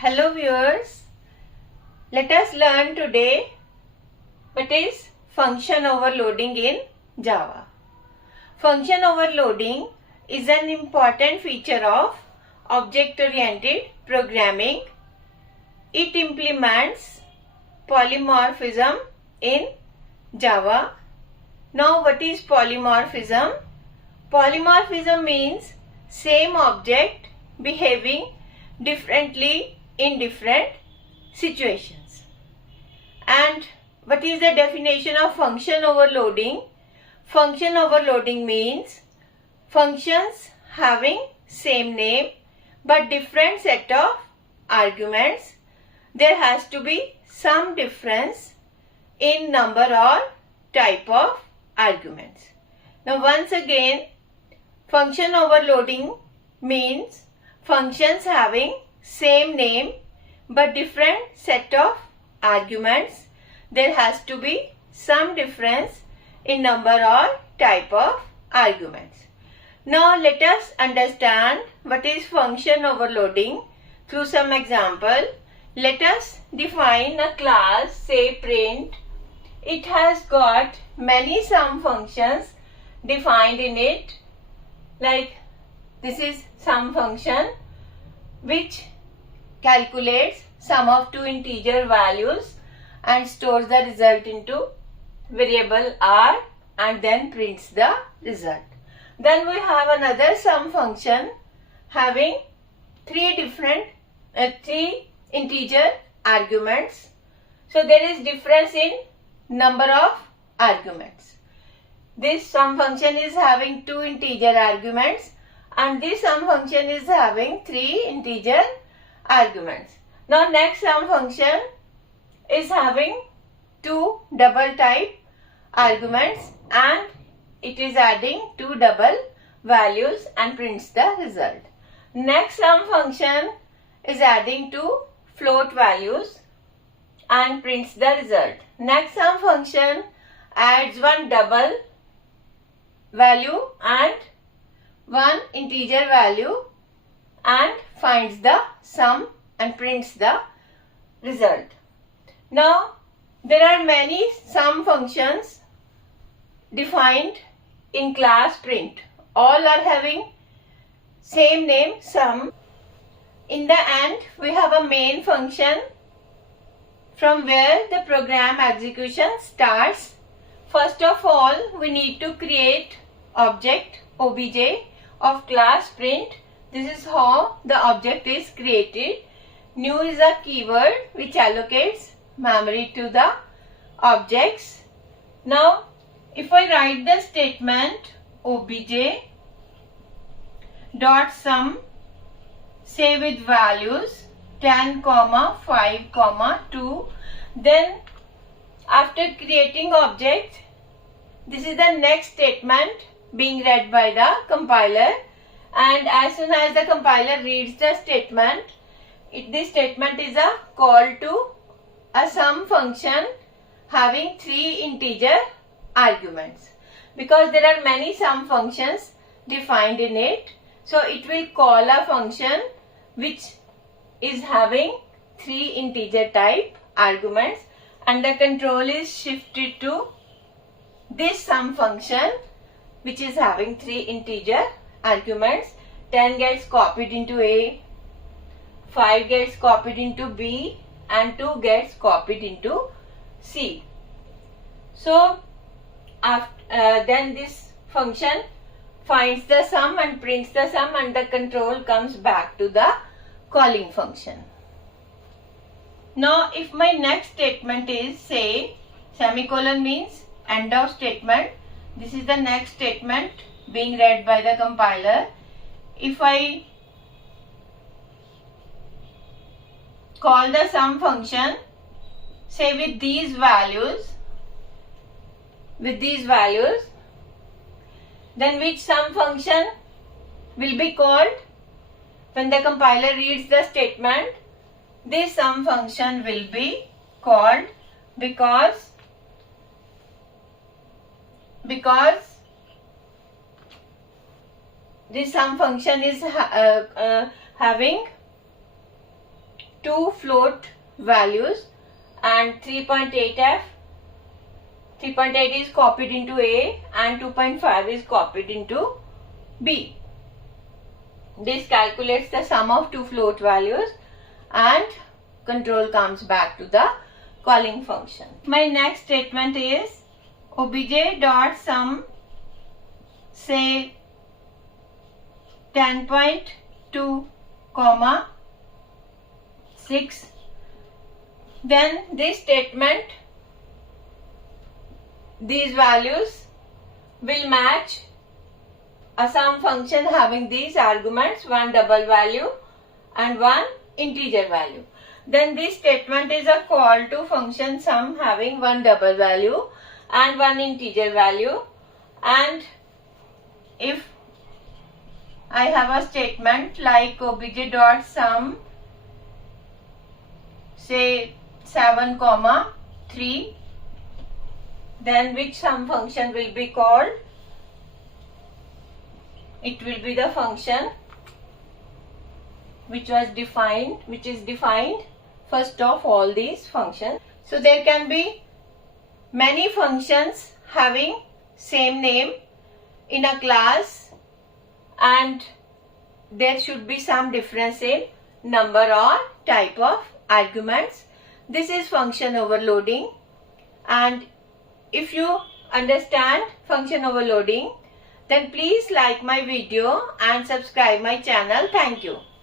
Hello viewers, let us learn today what is function overloading in Java. Function overloading is an important feature of object-oriented programming. It implements polymorphism in Java. Now what is polymorphism? Polymorphism means same object behaving differently in different situations. And what is the definition of function overloading? Function overloading means functions having same name but different set of arguments. There has to be some difference in number or type of arguments. Now once again, function overloading means functions having same name but different set of arguments. There has to be some difference in number or type of arguments. Now let us understand what is function overloading through some example. Let us define a class, say print. It has got many sum functions defined in it, like this is sum function which calculates sum of two integer values and stores the result into variable r and then prints the result. Then we have another sum function having three integer arguments. So there is difference in number of arguments. This sum function is having two integer arguments and this sum function is having three integer arguments. Now next sum function is having two double type arguments and it is adding two double values and prints the result. Next sum function is adding two float values and prints the result. Next sum function adds one double value and one integer value and finds the sum and prints the result. Now there are many sum functions defined in class print. All are having same name sum. In the end we have a main function from where the program execution starts. First of all we need to create object obj of class print. This is how the object is created. New is a keyword which allocates memory to the objects. Now if I write the statement obj dot sum, say with values 10, 5, 2, then after creating object, this is the next statement being read by the compiler, and as soon as the compiler reads the statement, this statement is a call to a sum function having three integer arguments. Because there are many sum functions defined in it, so it will call a function which is having three integer type arguments and the control is shifted to this sum function which is having three integer arguments. 10 gets copied into A, 5 gets copied into B and 2 gets copied into C. So then this function finds the sum and prints the sum and the control comes back to the calling function. Now if my next statement is, say, semicolon means end of statement. This is the next statement being read by the compiler. If I call the sum function, say with these values, then which sum function will be called? When the compiler reads the statement, this sum function will be called because this sum function is having two float values and 3.8f. 3.8 is copied into A and 2.5 is copied into B. This calculates the sum of two float values and control comes back to the calling function. My next statement is obj.sum, say 10.2, 6. Then this statement, these values will match a sum function having these arguments, one double value and one integer value. Then this statement is a call to function sum having one double value and one integer value. And if I have a statement like obj.sum, say 7, 3, then which sum function will be called? It will be the function which is defined first of all these functions. So there can be many functions having same name in a class, and there should be some difference in number or type of arguments. This is function overloading, and if you understand function overloading, then please like my video and subscribe my channel. Thank you.